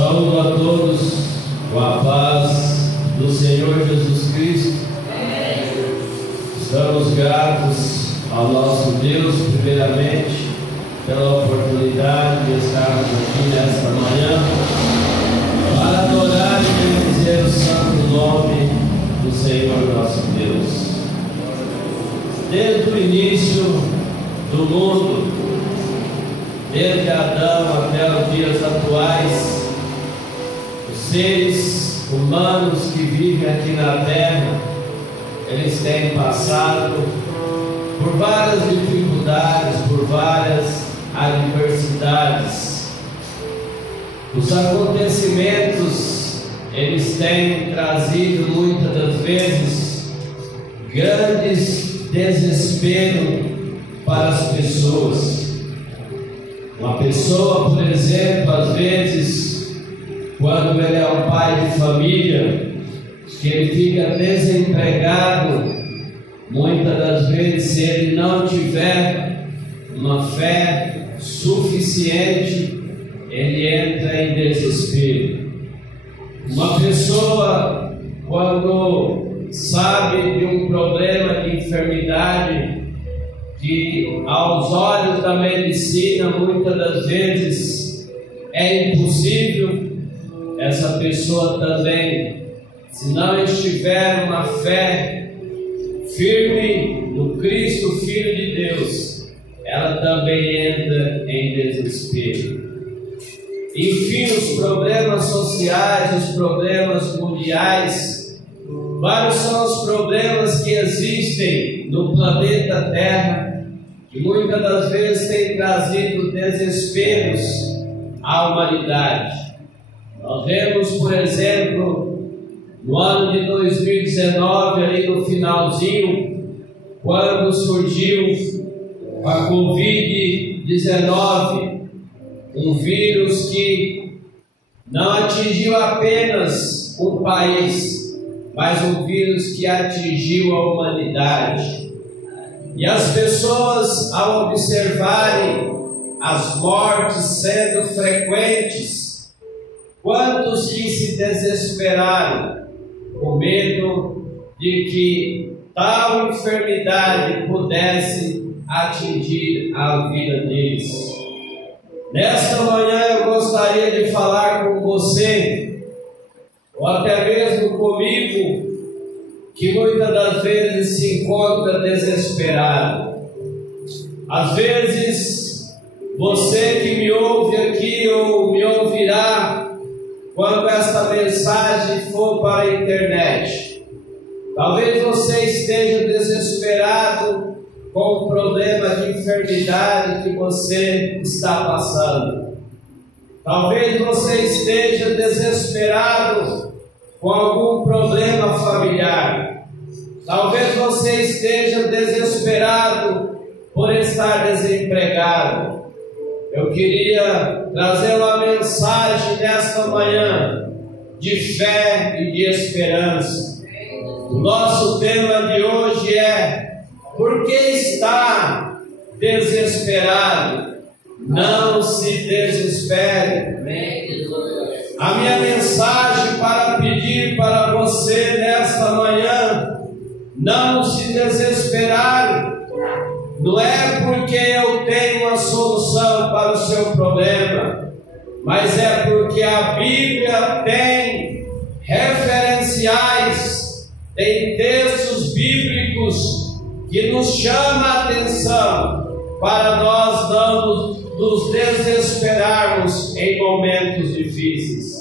Saúdo a todos com a paz do Senhor Jesus Cristo. Estamos gratos ao nosso Deus, primeiramente, pela oportunidade de estarmos aqui nesta manhã para adorar e bendizer o santo nome do Senhor nosso Deus. Desde o início do mundo, desde Adão até os dias atuais, os seres humanos que vivem aqui na terra, eles têm passado por várias dificuldades, por várias adversidades. Os acontecimentos, eles têm trazido muitas das vezes grandes desespero para as pessoas. Uma pessoa, por exemplo, às vezes, quando ele é um pai de família, que ele fica desempregado, muitas das vezes, se ele não tiver uma fé suficiente, ele entra em desespero. Uma pessoa, quando sabe de um problema de enfermidade, que aos olhos da medicina muitas das vezes é impossível, essa pessoa também, se não estiver uma fé firme no Cristo, Filho de Deus, ela também entra em desespero. Enfim, os problemas sociais, os problemas mundiais, vários são os problemas que existem no planeta Terra, que muitas das vezes têm trazido desesperos à humanidade. Nós vemos, por exemplo, no ano de 2019, ali no finalzinho, quando surgiu a Covid-19, um vírus que não atingiu apenas um país, mas um vírus que atingiu a humanidade. E as pessoas, ao observarem as mortes sendo frequentes, quantos que se desesperaram com medo de que tal enfermidade pudesse atingir a vida deles. Nesta manhã eu gostaria de falar com você, ou até mesmo comigo, que muitas das vezes se encontra desesperado. Às vezes, você que me ouve aqui ou me ouvirá quando esta mensagem for para a internet, talvez você esteja desesperado com o problema de enfermidade que você está passando. Talvez você esteja desesperado com algum problema familiar. Talvez você esteja desesperado por estar desempregado. Eu queria trazer uma mensagem nesta manhã de fé e de esperança. O nosso tema de hoje é: por que está desesperado? Não se desespere. A minha mensagem para pedir para você nesta manhã: não se desesperar. Não é porque eu tenho uma solução para o seu problema, mas é porque a Bíblia tem referenciais, tem textos bíblicos que nos chamam a atenção para nós não nos desesperarmos em momentos difíceis.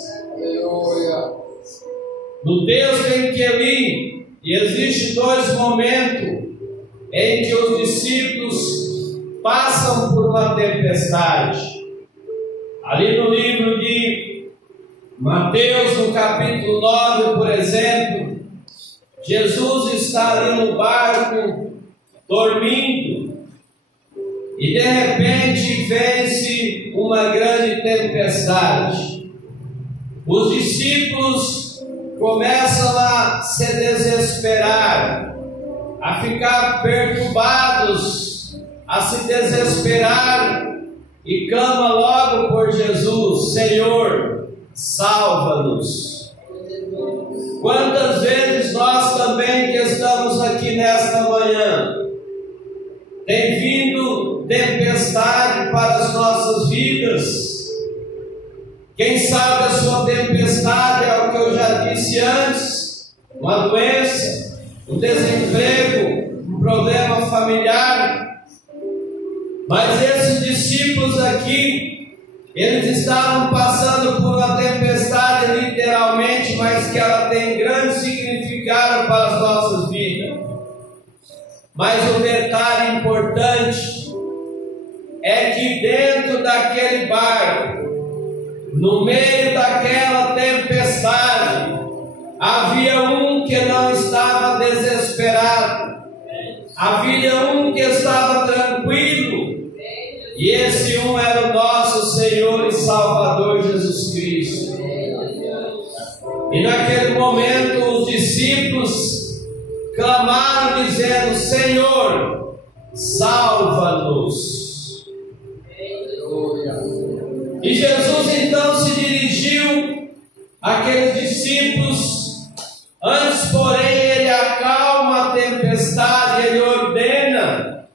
No texto em que li, existem dois momentos em que os discípulos passam por uma tempestade. Ali no livro de Mateus, no capítulo 9, por exemplo, Jesus está ali no barco, dormindo, e de repente vence uma grande tempestade. Os discípulos começam a se desesperar, a ficar perturbados, a se desesperar, e clama logo por Jesus: Senhor, salva-nos. Quantas vezes nós também que estamos aqui nesta manhã, tem vindo tempestade para as nossas vidas. Quem sabe a sua tempestade é o que eu já disse antes: uma doença, um desemprego, um problema familiar. Mas esses discípulos aqui, eles estavam passando por uma tempestade literalmente, mas que ela tem grande significado para as nossas vidas. Mas o detalhe importante é que dentro daquele barco, no meio daquela tempestade, havia um que não estava desesperado, havia um que estava tranquilo, e esse um era o nosso Senhor e Salvador Jesus Cristo. E naquele momento os discípulos clamaram dizendo: Senhor, salva-nos. E Jesus então se dirigiu àqueles discípulos. Antes, porém, ele acalma a tempestade, ele ordena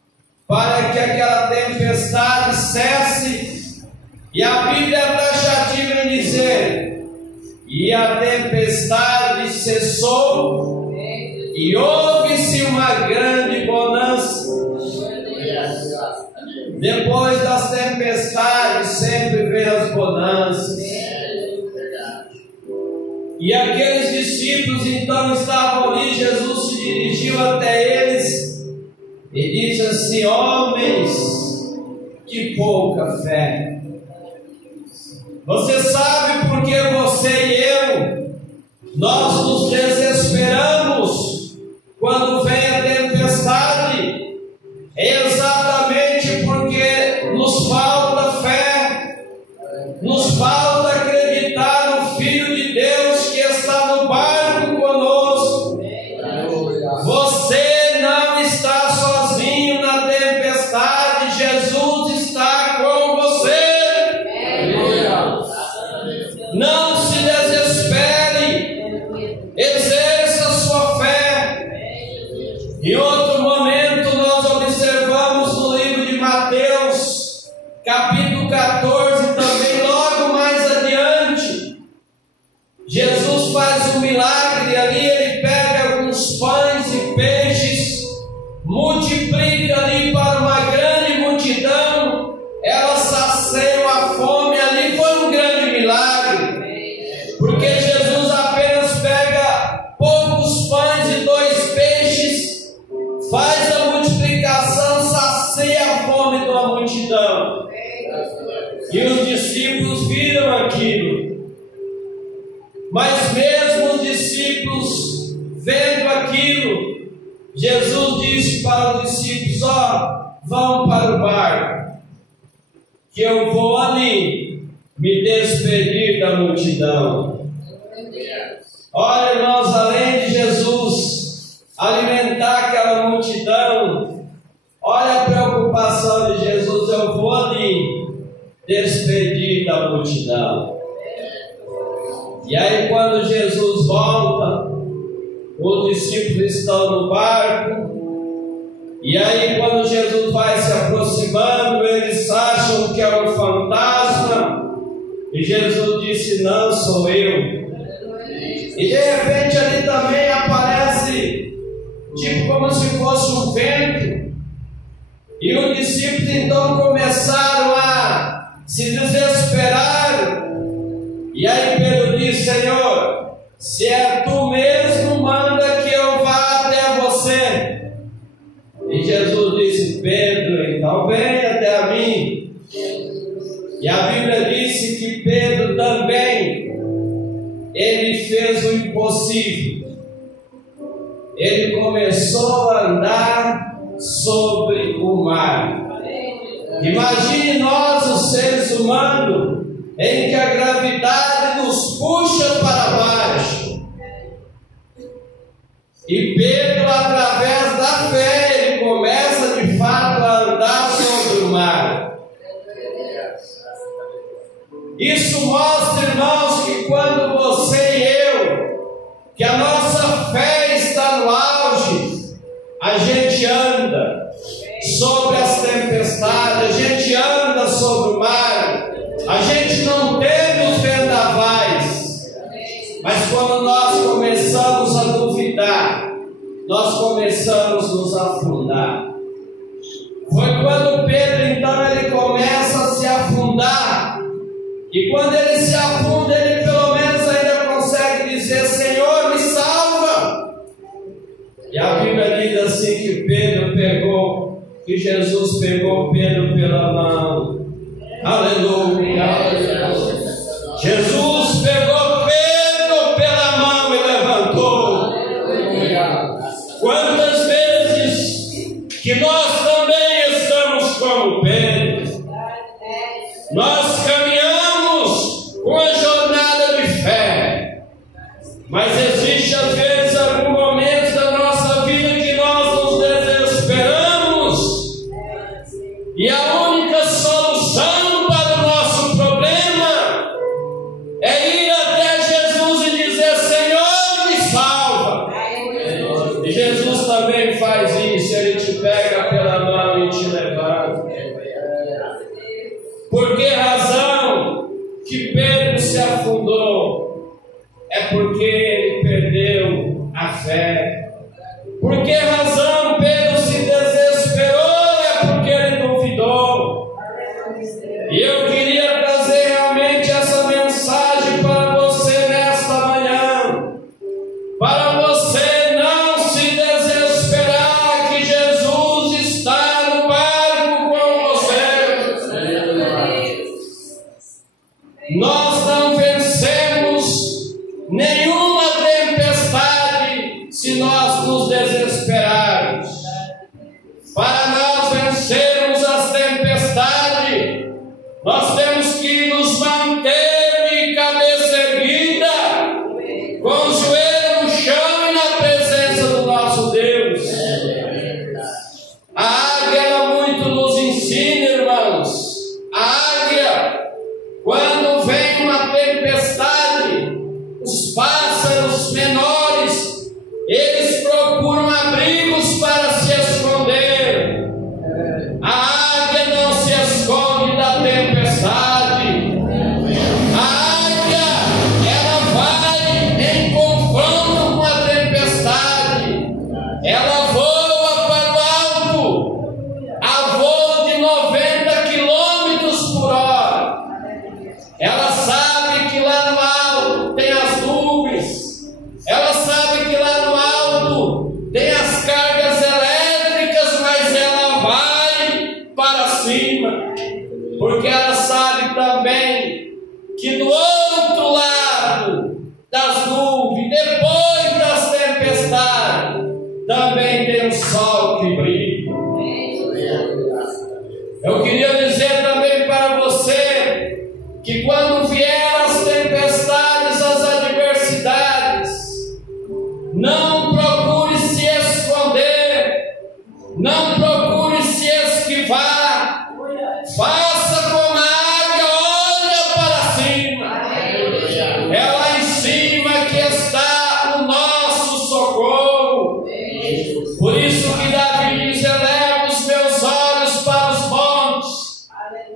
para que aquela tempestade cesse. E a Bíblia é taxativa em dizer: e a tempestade cessou, e houve-se uma grande bonança. Depois das tempestades sempre vem as bonanças. E aqueles discípulos então estavam ali. Jesus se dirigiu até eles e disse assim: homens, que pouca fé. Você sabe por que você e eu, nós nos desesperamos quando vem a tempestade? É exatamente porque nos falta fé, nos falta acreditar no Filho de Deus que está no barco conosco. Você não está sozinho na tempestade, Jesus está com você. Não se desespere, exerça sua fé. Em outro momento nós observamos no livro de Mateus, capítulo 14, também logo mais adiante, Jesus faz um milagre ali. Ele pega alguns pães e peixes, multiplica ali para uma grande multidão, elas saciam a fome. Ali foi um grande milagre, porque Jesus apenas pega poucos pães e 2 peixes, faz a multiplicação, sacia a fome de uma multidão. E os discípulos viram aquilo. Mas mesmo os discípulos vendo aquilo, Jesus disse para os discípulos: vão para o barco, que eu vou ali me despedir da multidão. Olha, irmãos, além de Jesus alimentar aquela multidão, olha a preocupação de Jesus: eu vou ali despedir da multidão. E aí, quando Jesus volta, os discípulos estão no barco. E aí, quando Jesus vai se aproximando, eles acham que é um fantasma. E Jesus disse: não, sou eu. E de repente ali também aparece, tipo como se fosse um vento. E os discípulos então começaram a se desesperar. E aí Pedro disse: Senhor, se é tu mesmo, manda que eu vá até você. E Jesus disse: Pedro, então vem até a mim. E a Bíblia disse que Pedro também, ele fez o impossível. Ele começou a andar sobre o mar. Imagine nós, os seres humanos, em que a gravidade nos puxa para baixo. E Pedro, através da fé, ele começa de fato a andar sobre o mar. Isso mostra, irmãos, que que quando você e eu, que a nossa fé está no auge, a gente anda sobre as tempestades, a gente anda sobre o mar, a gente não teme os vendavais, mas quando nós começamos a duvidar, nós começamos a nos afundar. Foi quando Pedro, então, ele começa a se afundar, e quando ele se afunda, ele pelo menos ainda consegue dizer: Senhor, me salva. E a Bíblia diz assim que Jesus pegou Pedro pela mão. Aleluia. Jesus pegou Pedro pela mão e levantou. Quantas vezes que nós também estamos como Pedro, nós caminhamos com a jornada de fé, mas existe às vezes algum momento da nossa vida que nós nos desesperamos, e a única solução para o nosso problema é ir até Jesus e dizer: Senhor, me salva. E Jesus também faz isso, Ele te pega pela mão e te levanta. Por que razão que Pedro se afundou? É porque ele perdeu a fé. Por que razão Pedro se desesperou? É porque ele duvidou. E eu queria trazer realmente essa mensagem para você nesta manhã, para você não se desesperar, que Jesus está no barco com você. Nós não vencemos nenhuma tempestade se nós nos desesperarmos. Para nós vencermos as tempestades, nós temos que nos manter de cabeça erguida, com o joelho no chão e na presença do nosso Deus. A águia, ela muito nos ensina, irmãos. A águia, quando vem uma tempestade, os pássaros menores, eles procuram abrigos para se esconder. A águia não se esconde da tempestade. A águia, ela vai em confronto com a tempestade. Ela voa para o alto, a voo de 90 quilômetros por hora. Ela sabe que lá no alto tem as nuvens. Ela sabe que lá no alto tem as cargas elétricas, mas ela vai para cima, porque ela sabe também que do outro lado das nuvens, depois das tempestades, também tem um sol que brilha. Eu queria dizer também para você que quando vier as tempestades, as adversidades, não procure se esconder, não procure se esquivar, faça como a águia, olha para cima. É lá em cima que está o nosso socorro. Por isso que Davi diz: eleva os meus olhos para os montes,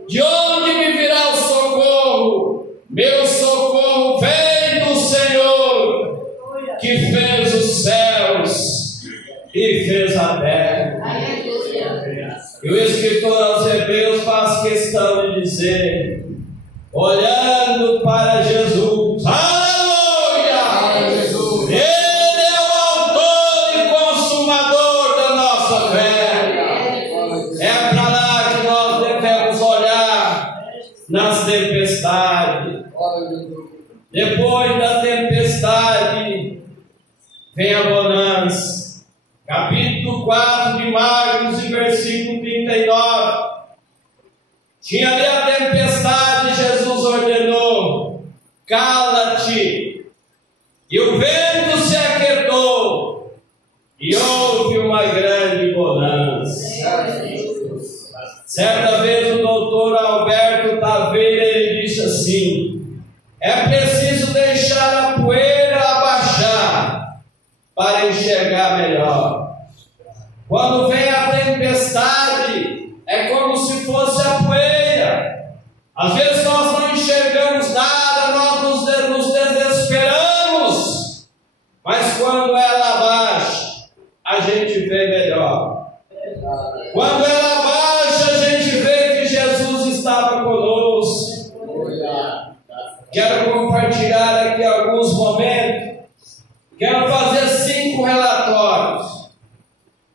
de onde me virá o socorro? Meu socorro vem do Senhor, que fez os céus e fez a terra. E o escritor aos Hebreus faz questão de dizer, olhando para Jesus: aleluia! Ele é o autor e consumador da nossa fé. É para lá que nós devemos olhar nas tempestades. Depois da tempestade vem a bonança. Capítulo 4 de Marcos, versículo 39. Tinha ali a tempestade, Jesus ordenou: cala-te. E o vento se aquietou, e houve uma grande bonança. Certa vez o doutor Alberto Taveira, ele disse assim: É preciso deixar a poeira abaixar para enxergar melhor. Quando vem a tempestade, é como se fosse a poeira. Às vezes nós não enxergamos nada, nós nos desesperamos. Mas quando ela abaixa, a gente vê melhor. Quando ela abaixa, a gente vê que Jesus estava conosco. Quero compartilhar aqui alguns momentos. Quero fazer 5 relatórios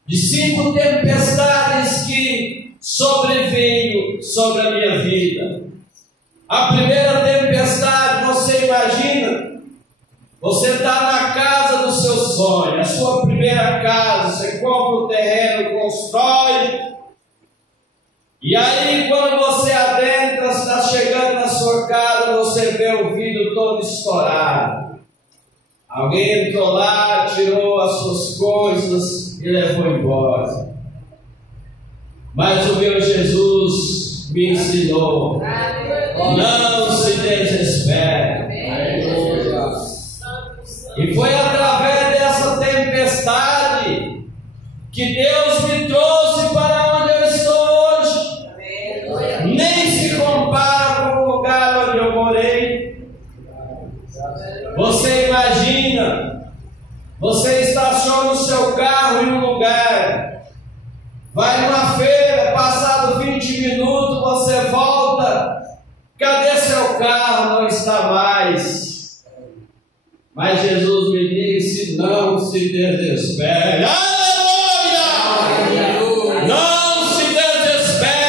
de 5 tempestades que sobreveio sobre a minha vida. A primeira tempestade, você imagina, você está na casa do seu sonho, a sua primeira casa, você compra o terreno, constrói, e aí quando você adentra, está chegando na sua casa, você vê o vidro todo estourado. Alguém entrou lá, tirou as suas coisas e levou embora. Mas o meu Jesus me ensinou: não se desespere. E foi através dessa tempestade que Deus me trouxe para onde eu estou hoje. Nem se compara com o lugar onde eu morei. Você imagina, você estaciona o seu carro em um lugar, vai numa feira, passado 20 minutos, você volta, cadê seu carro? Não está mais. Mas Jesus me disse: não se desespere. Aleluia! Não se desespere.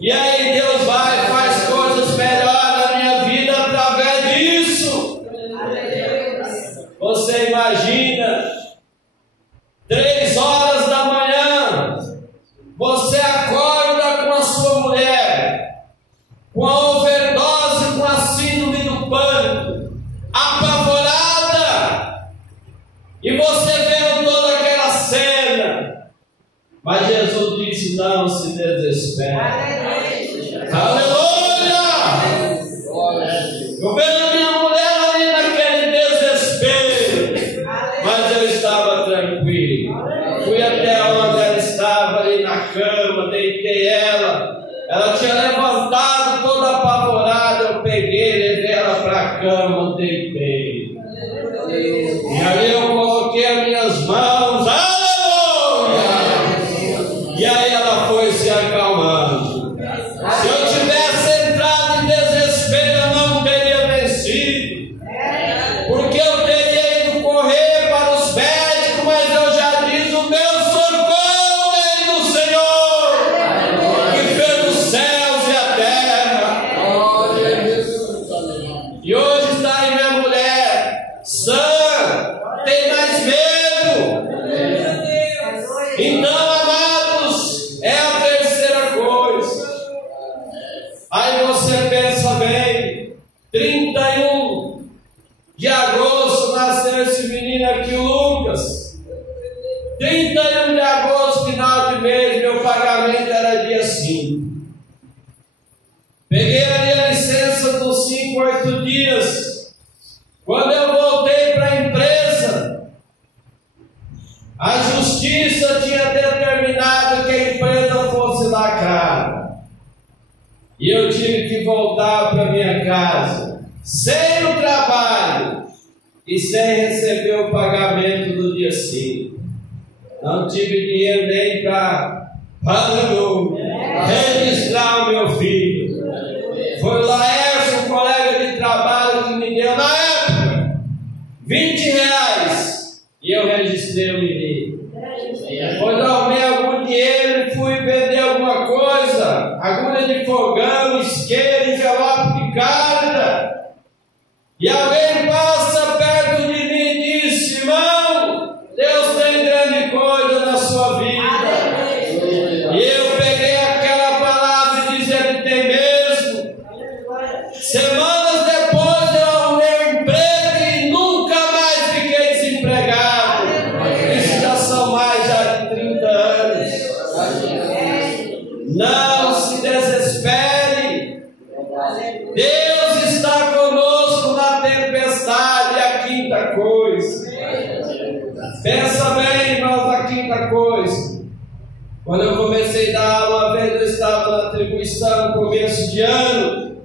E aí Deus vai e faz coisas melhores na minha vida através disso. Você imagina, 3 horas da manhã, você acorda com a sua mulher, com a overdose, com a síndrome do pânico, apavorada, e você vê toda aquela cena. Mas Jesus disse: não se desespere. Aleluia! Eu vejo a minha mulher ali naquele desespero, mas eu estava tranquilo. Fui até onde ela estava, ali na cama, deitei ela. Ela tinha levantado toda apavorada. Eu peguei, levei ela para a cama, deitei. E ali eu coloquei as minhas mãos. Aleluia! E aí ela foi se acalmando. Se eu tivesse entrado em desespero, eu não teria vencido. Porque eu teria ido correr para os médicos, mas eu já disse: o meu socorro vem do Senhor, que fez os céus e a terra. E hoje está aí minha mulher, sã, tem mais medo. Então, amados, é a terceira coisa. Aí você pensa bem, 31 de agosto nasceu esse menino aqui, o Lucas. 31 de agosto, final de mês, meu pagamento era dia 5. Peguei ali a licença dos 5, 8 dias. Quando eu voltei para a empresa, a justiça tinha determinado que a empresa fosse lacrada. E eu tive que voltar para minha casa, sem o trabalho e sem receber o pagamento do dia 5. Não tive dinheiro nem para registrar o meu filho. Foi o Laércio, um colega de trabalho, que me deu na época R$20 e eu registrei o menino. Depois eu arrumei algum dinheiro e fui vender alguma coisa, agulha de fogão, isqueiro, envelope de carta. E alguém passa perto de mim e disse: irmão, Deus tem grande coisa na sua vida. E eu peguei aquela palavra e disse: ele tem mesmo. Semanas depois eu arrumei um emprego e nunca mais fiquei desempregado. Isso já são mais de 30 anos. Não se desespere. Deus está conosco na tempestade. A quinta coisa. Pensa bem, irmãos, a quinta coisa. Quando eu comecei a dar aula, uma vez eu estava na atribuição, começo de ano,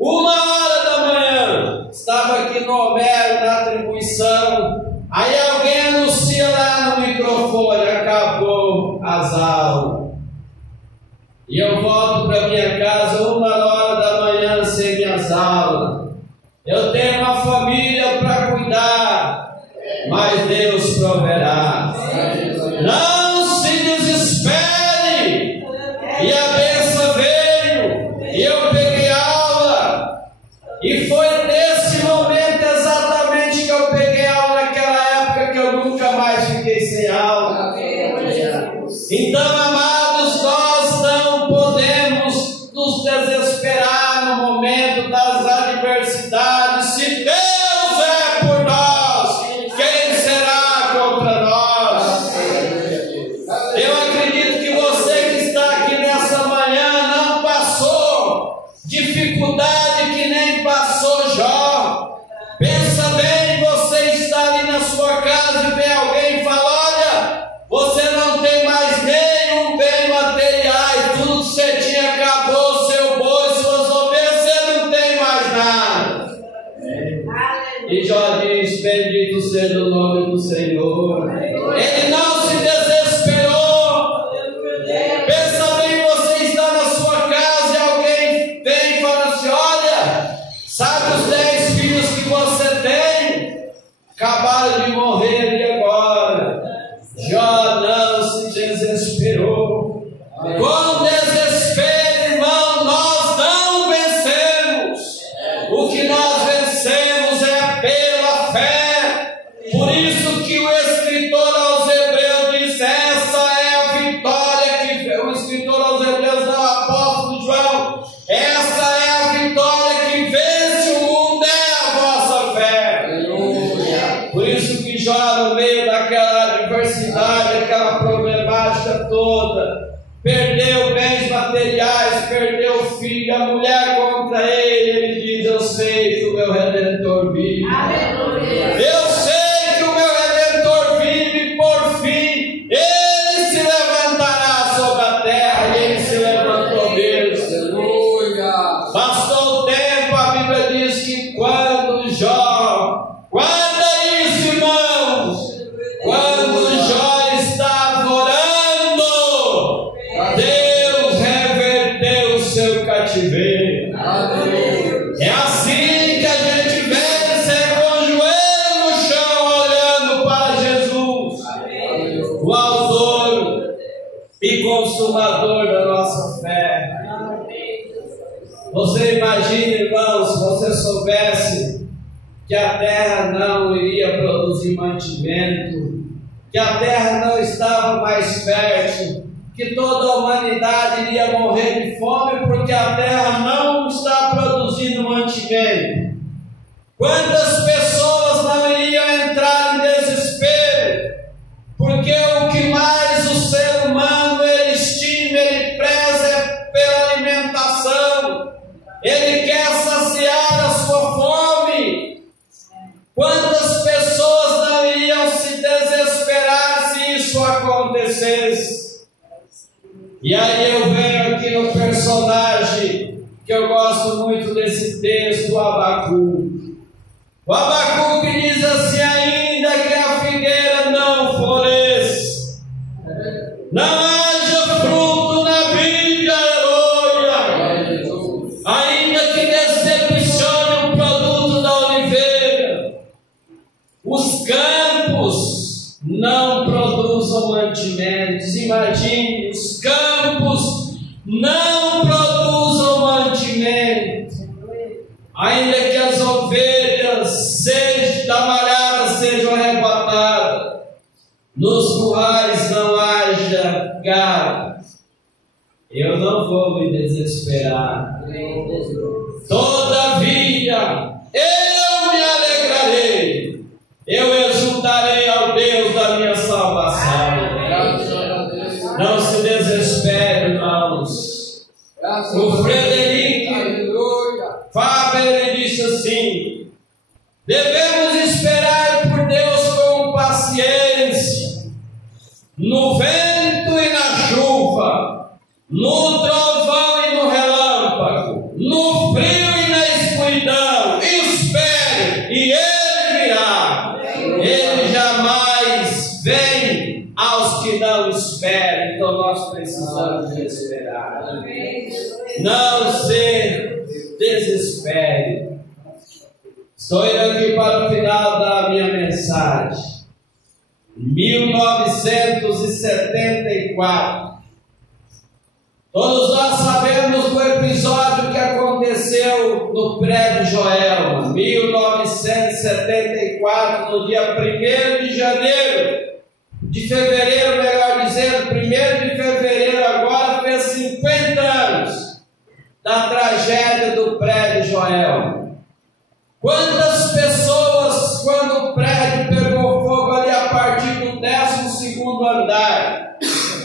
1h da manhã, estava aqui no Homero, na atribuição, aí alguém anuncia lá no microfone, acabou as aulas. E eu volto para minha casa, 1h da manhã, sem minhas aulas. Eu tenho uma família para cuidar, mas Deus proverá. Não se desespere. E a bênção veio, e eu peguei aula, e foi nesse momento exatamente que eu peguei aula, naquela época que eu nunca mais fiquei sem aula. Então, amados, nós não podemos nos desesperar no momento das adversidades. Se Deus é por nós, quem será contra nós? Eu acredito que você que está aqui nessa manhã não passou dificuldade que nem passou Jó. Pensa bem, você está ali na sua casa e vem alguém e fala: olha, você não tem mais nenhum bem materiais, tudo que você tinha acabou, seu boi, suas ovelhas, você não tem mais nada. E Jó diz: bendito seja o nome do Senhor. Ele não se desesperou. Pensa bem, você está na sua casa e alguém vem e fala assim: olha, sabe os 10 filhos que você tem? Acabaram de morrer e agora? Jó não se desesperou. Com desespero, irmão, nós não vencemos. O que nós vencemos é pela fé. Por isso que o escritor aos Hebreus diz: essa é a vitória que o escritor aos Hebreus, não, o apóstolo João, essa é a vitória que vence o mundo, é a vossa fé. Por isso que Jó, no meio daquela adversidade, aquela problemática toda, perdeu bens materiais, perdeu o filho, a mulher contra ele, ele diz: eu sei que o meu Redentor vive. Eu sei que o meu Redentor vive, e por fim ele se levantará sobre a terra, e ele se levantou mesmo. Bastou o tempo, a Bíblia diz que quando Jó, guarda isso, irmãos, quando Jó estava orando, Deus reverteu o seu cativeiro. É assim que a gente vence, com o joelho no chão, olhando para Jesus, o autor e consumador da nossa fé. Você imagina, irmãos, se você soubesse que a terra não iria produzir mantimento, que a terra não estava mais fértil, que toda a humanidade iria morrer de fome porque a terra não está produzindo mantimento. Quantas pessoas não iriam entrar em desespero? Porque o que mais o ser humano ele estima, ele preza é pela alimentação. Ele quer saciar a sua fome. Quantas pessoas não iriam se desesperar se isso acontecesse? E aí eu venho aqui no personagem que eu gosto muito desse texto, o Abacuque. O Abacuque diz assim: ainda que a figueira não floresça, não haja fruto na vide, aleluia, ainda que decepcione o produto da oliveira, os campos não produzam mantimentos. Imagine, os campos não produzam mantimento, ainda que as ovelhas da malhada sejam arrebatadas, nos currais não haja gado. Eu não vou me desesperar. Todavia, eu me alegrarei, eu exultarei ao Deus da minha salvação. Não se desespere, irmãos. O Frederico, Faber, ele disse assim: devemos esperar por Deus com paciência, no vento e na chuva, no trovão e no relâmpago, no frio e na escuridão. Espere, e Ele virá. Ele jamais vem aos que não esperam. Então nós precisamos esperar. Não se desespere. Estou indo aqui para o final da minha mensagem. 1974. Todos nós sabemos do episódio que aconteceu no prédio Joelma. 1974, no dia 1º de janeiro, de fevereiro, melhor dizendo, 1º de fevereiro agora, fez 50 anos da tragédia do prédio Joelma. Quantas pessoas, quando o prédio pegou fogo ali a partir do 12º andar,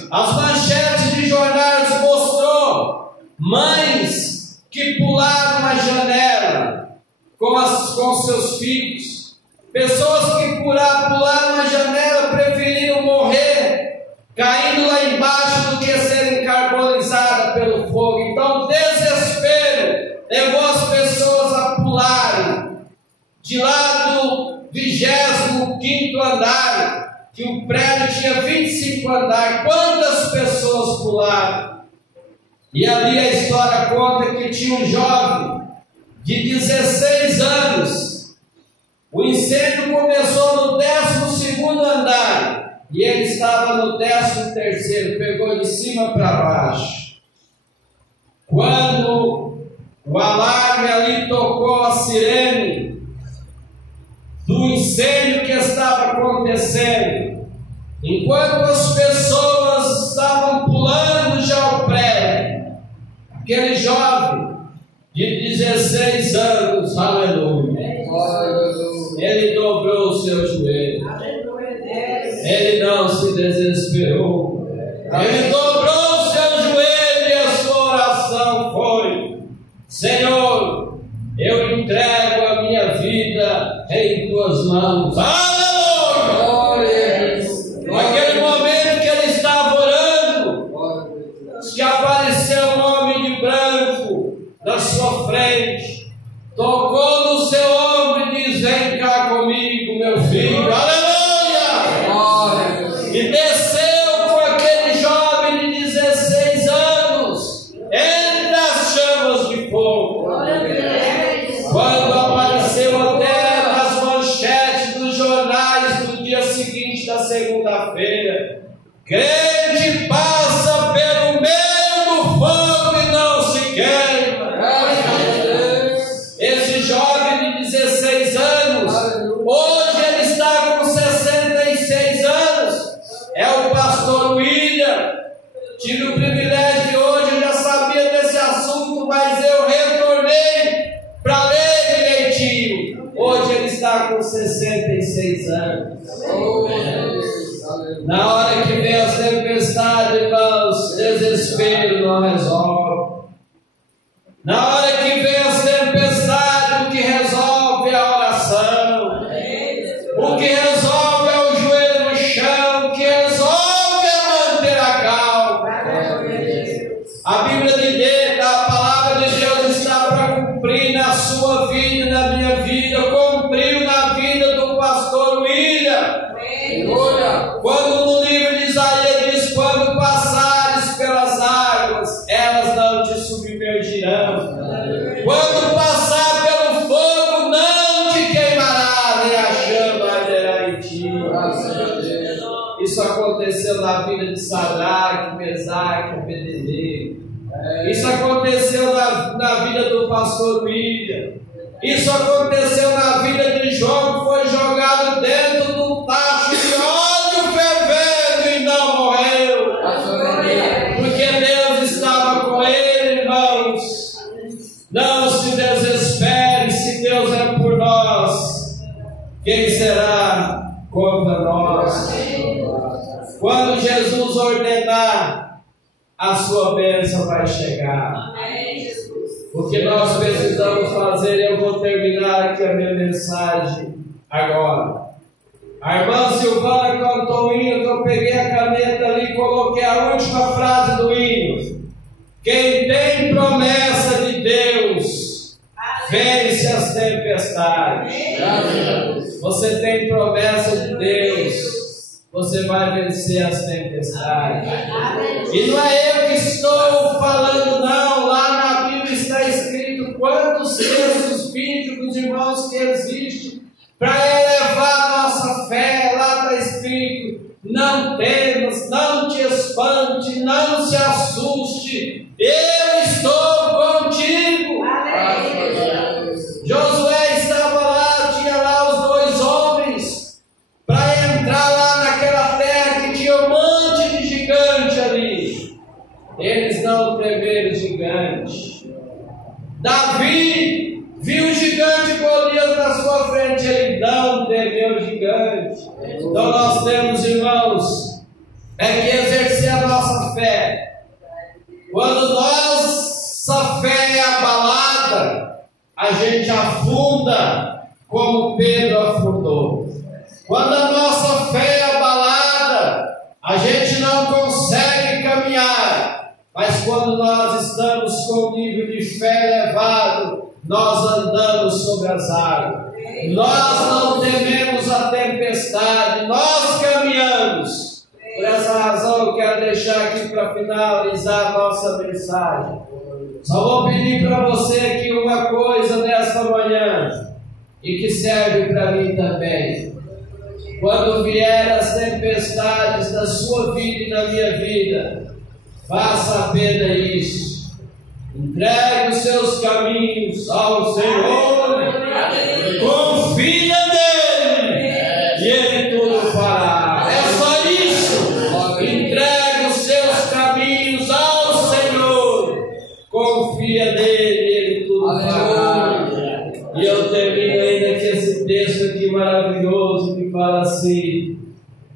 as manchetes de jornais mostrou mães que pularam na janela com seus filhos, pessoas que pularam na janela preferiram morrer caindo lá embaixo do que serem carbonizadas pelo fogo. Então, desespero levou as pessoas a pularem de lá do 25º andar, que o prédio tinha 25 andares. Quantas pessoas pularam? E ali a história conta que tinha um jovem de 16 anos. O incêndio começou no 12º andar e ele estava no 13º, pegou de cima para baixo. Quando o alarme ali tocou, a sirene do incêndio que estava acontecendo, enquanto as pessoas estavam pulando já ao prédio, aquele jovem de 16 anos, aleluia, ele dobrou o seu joelho, ele não se desesperou, ele dobrou o seu joelho e a sua oração foi: Senhor, eu entrego a minha vida em tuas mãos. Aleluia! Naquele momento que ele estava orando, que apareceu um homem de branco na sua frente, tocou no seu ombro e diz: vem cá comigo, meu filho. Aleluia! E desceu com aquele jovem de 16 anos entre as chamas de fogo. Quando apareceu até nas manchetes dos jornais do dia seguinte, da segunda-feira: crente passa pelo meio do fogo e não se queima. Esse jovem de 16 anos, hoje ele está com 66 anos, é o pastor William. Tive o privilégio de hoje, eu já sabia desse assunto, mas eu retornei para ler direitinho. Hoje ele está com 66 anos. Na hora que vem as tempestades, irmãos, desespero não resolve. Na hora que vem as tempestades, o que resolve é a oração. O que resolve é o joelho no chão. O que resolve é manter a calma. A Bíblia de Deus, a palavra de Deus está para cumprir na sua vida e na minha vida. Cumpriu na vida do pastor William. Quando no livro de Isaías diz: quando passares pelas águas, elas não te submergirão. Quando passar pelo fogo, não te queimará, nem a chama arderá em ti. Isso aconteceu na vida de Sadraque, Mesaque, Abednego. Isso aconteceu na vida do pastor William. Isso aconteceu na vida de João, que foi jogado dentro do tacho de óleo fervendo e não morreu. Porque Deus estava com ele, irmãos. Não se desespere, se Deus é por nós, quem será contra nós? Quando Jesus ordenar, a sua bênção vai chegar. O que nós precisamos fazer, eu vou terminar aqui a minha mensagem agora. A irmã Silvana cantou o hino, eu peguei a caneta ali e coloquei a última frase do hino. Quem tem promessa de Deus, vence as tempestades. Você tem promessa de Deus, você vai vencer as tempestades. E não é eu que estou falando, não. Lá na Bíblia está escrito quantos textos bíblicos, irmãos, que existem para elevar a nossa fé. Lá está escrito: não temas, não te espante, não se assuste, eu estou contigo. Josué estava lá, tinha lá os 2 homens para entrar lá naquela terra que tinha um monte de gigante ali. Eles não temeram gigante. Davi viu o gigante Golias na sua frente, ele não temeu gigante. Então nós temos, irmãos, que exercer a nossa fé. Quando nossa fé é abalada, a gente afunda como Pedro afundou. Quando a nossa fé é abalada, a gente não consegue caminhar. Mas quando nós estamos com o nível de fé elevado, nós andamos sobre as águas. Nós não tememos a tempestade, nós caminhamos. Por essa razão eu quero deixar aqui para finalizar a nossa mensagem. Só vou pedir para você aqui uma coisa nesta manhã, e que serve para mim também. Quando vier as tempestades na sua vida e na minha vida, faça apenas isso: entregue os seus caminhos ao Senhor, confia nele e Ele tudo fará. É só isso. Entregue os seus caminhos ao Senhor, confia nele e Ele tudo fará. E eu termino ainda com esse texto aqui maravilhoso que fala assim: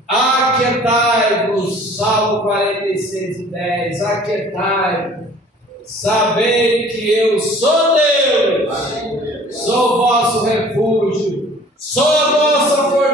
aquietai-vos, Salmo 46:10, aquietai-vos, sabei que eu sou Deus, sou o vosso refúgio, sou a vossa fortaleza.